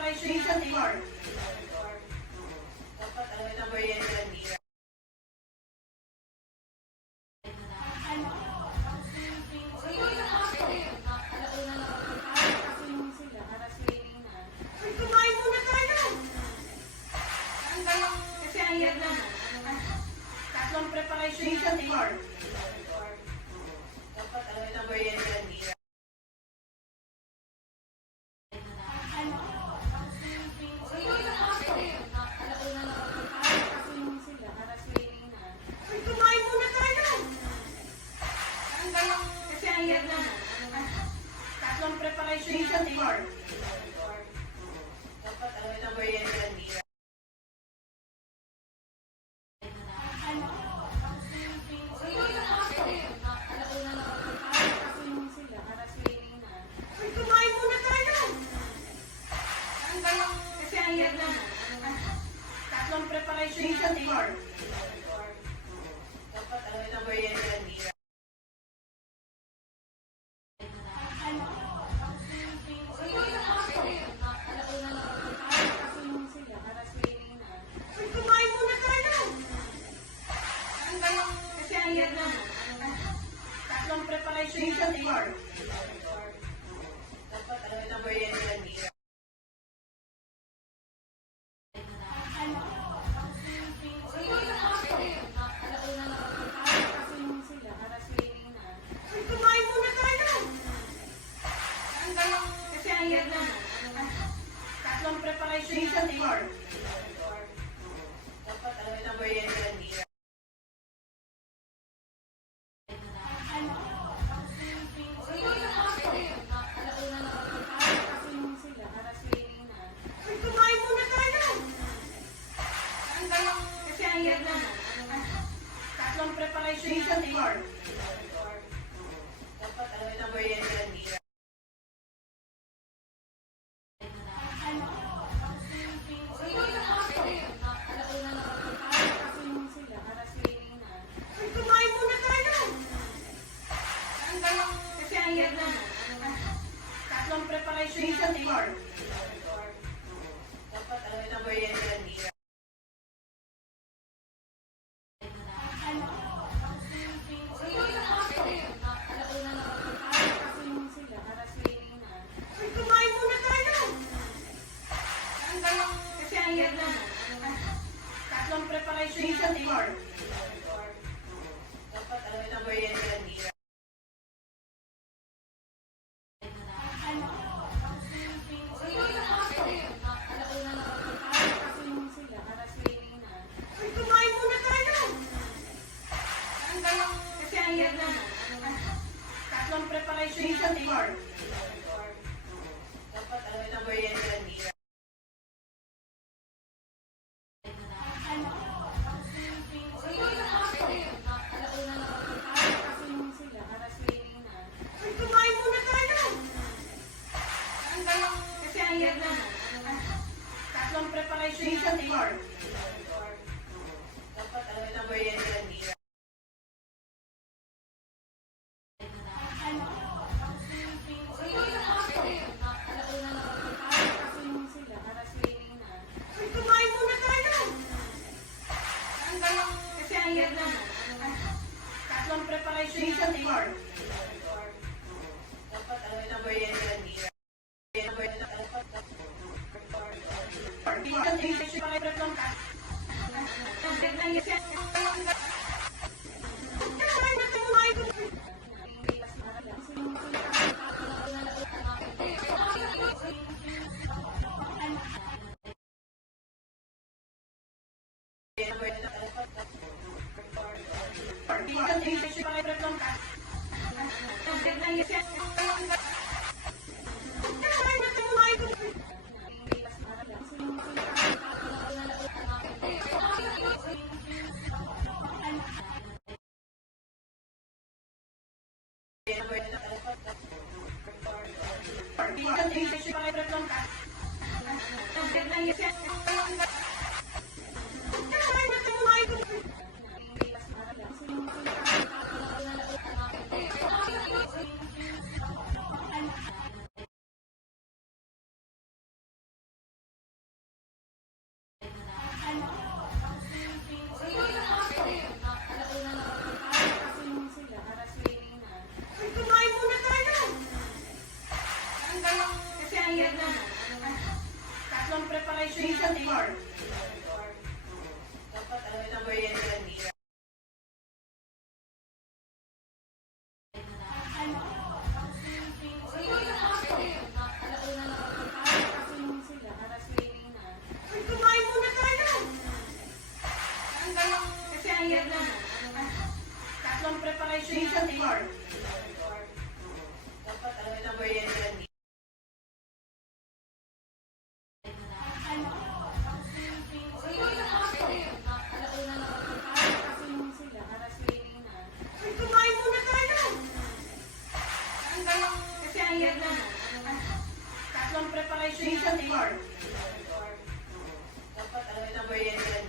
preparation for. Dapat alam na ba yan yan? Ay, kumain muna tayo! Kasi ang hirap na. Tatlong preparation for. Dapat alam na ba yan yan? Ay, kumain muna tayo! Kasi ang hirap na. Tatlong preparation for. Dapat alam na ba yan yan? Ay, kumain muna tayo! Kasi ang hirap na. Tatlong preparation for. Dapat alam na ba yan yan? Ay, kumain muna tayo! Kasi ang hirap na. Tatlong preparation for. Dapat alam na ba yan yan? Ay, kumain muna tayo! Kasi ang hirap na. Tatlong preparation for. Dapat alam na ba yan yan? Ay, kumain muna tayo! Kasi ang hirap na. Tatlong preparation for. Dapat alam na ba yan yan? Ay, kumain muna tayo! Kasi ang hirap na. Tatlong preparation for. Dapat alam na ba yan yan? Ay, kumain muna tayo! Kasi ang hirap na. Tatlong preparation for. Dapat alam na ba yan yan? Ay, kumain muna tayo! Kasi ang hirap na. Tatlong preparation for. Dapat alam na ba yan yan? Ay, kumain muna tayo! Kasi ang hirap na. Tatlong preparation for. Dapat alam na ba yan yan? Ay, kumain muna tayo! Kasi ang hirap na. Tatlong preparation for. Dapat alam na ba yan yan? Tatlong preparation Season natin. 4. Dapat ano ito ba yan yan? Ay, kumain muna tayo! Kasi ang hirap na. Tatlong preparation Season natin. 4. Dapat ano ito ba yan yan? Ay, kumain muna tayo! Kasi ang hirap na. Tatlong preparation Season natin. 4. Dapat ano ito ba yan yan?